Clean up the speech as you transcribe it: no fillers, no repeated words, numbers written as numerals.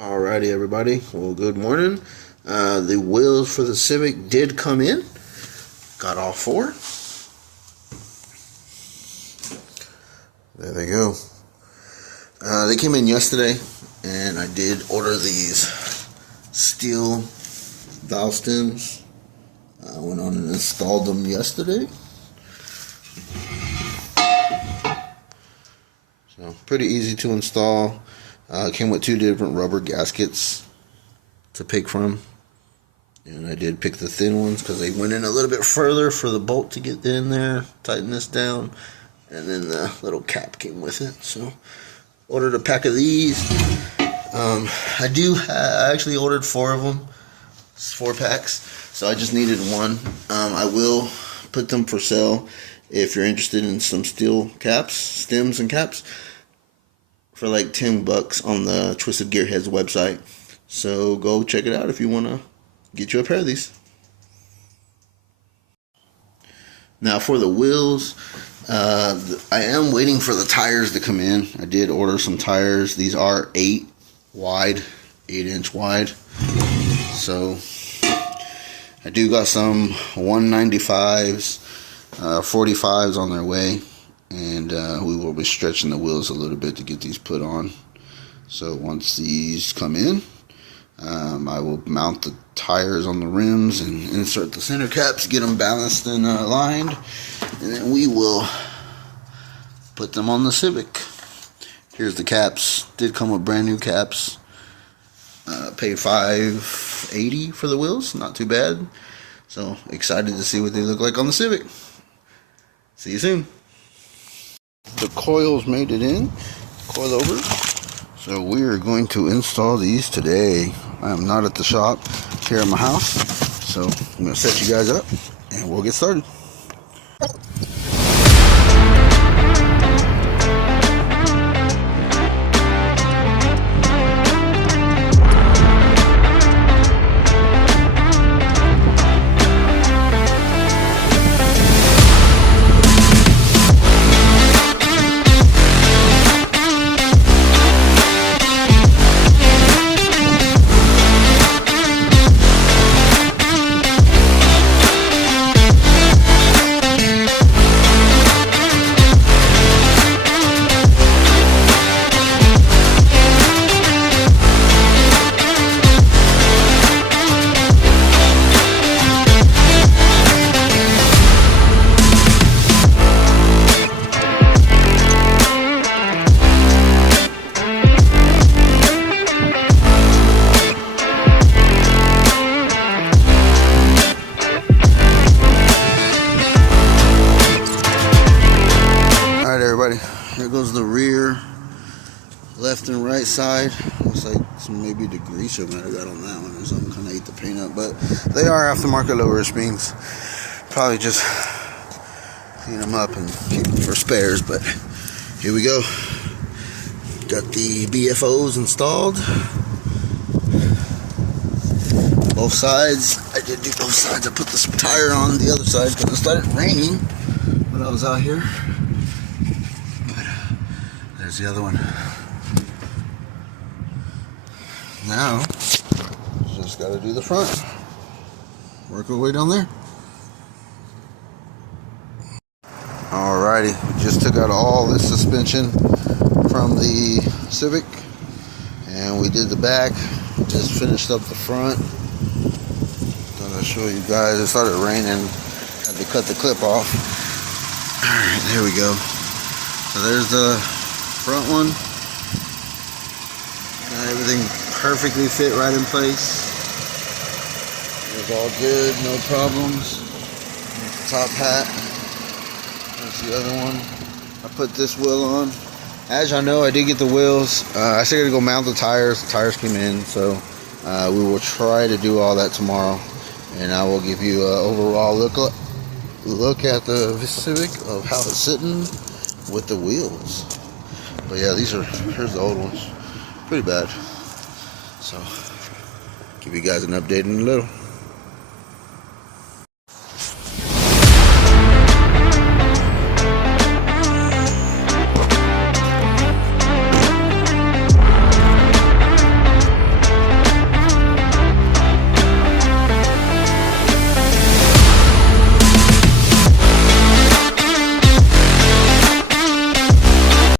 Alrighty, everybody. Well, good morning. The wheels for the Civic did come in. Got all four. There they go. They came in yesterday, and I did order these steel valve stems. I went on and installed them yesterday. So, pretty easy to install. Came with two different rubber gaskets to pick from, and I did pick the thin ones because they went in a little bit further for the bolt to get in there, tighten this down, and then the little cap came with it. So ordered a pack of these. I actually ordered 4 of them, 4 packs, so I just needed one. I will put them for sale if you're interested in some steel caps, stems and caps, for like $10 on the Twisted Gearheadz website. So go check it out if you want to get you a pair of these. Now for the wheels, I am waiting for the tires to come in. I did order some tires. These are 8 inch wide. So I do got some 195s, 45s on their way. And we will be stretching the wheels a little bit to get these put on. So once these come in, I will mount the tires on the rims and insert the center caps, get them balanced and aligned, and then we will put them on the Civic. Here's the caps. Did come with brand new caps. Paid $5.80 for the wheels. Not too bad. So excited to see what they look like on the Civic. See you soon. The coils made it in, coilovers. So we are going to install these today. I am not at the shop, here at my house. So I'm going to set you guys up and we'll get started. Here goes the rear, left and right side. Looks like maybe the greaser might have got on that one or something, kind of ate the paint up. But they are aftermarket lower springs. Probably just clean them up and keep them for spares. But here we go. Got the BFOs installed. Both sides. I did do both sides. I put this tire on the other side because it started raining when I was out here. There's the other one. Now, just got to do the front. Work our way down there. Alrighty, we just took out all this suspension from the Civic, and we did the back. Just finished up the front. Thought I'd show you guys. It started raining. Had to cut the clip off. Alright, there we go. So there's the front one. Got everything perfectly fit right in place. It was all good, no problems. There's the top hat. There's the other one. I put this wheel on. As y'all know, I did get the wheels. I still gotta go mount the tires. The tires came in, so we will try to do all that tomorrow, and I will give you an overall look at the Civic of how it's sitting with the wheels. But yeah, here's the old ones. Pretty bad. So, give you guys an update in a little.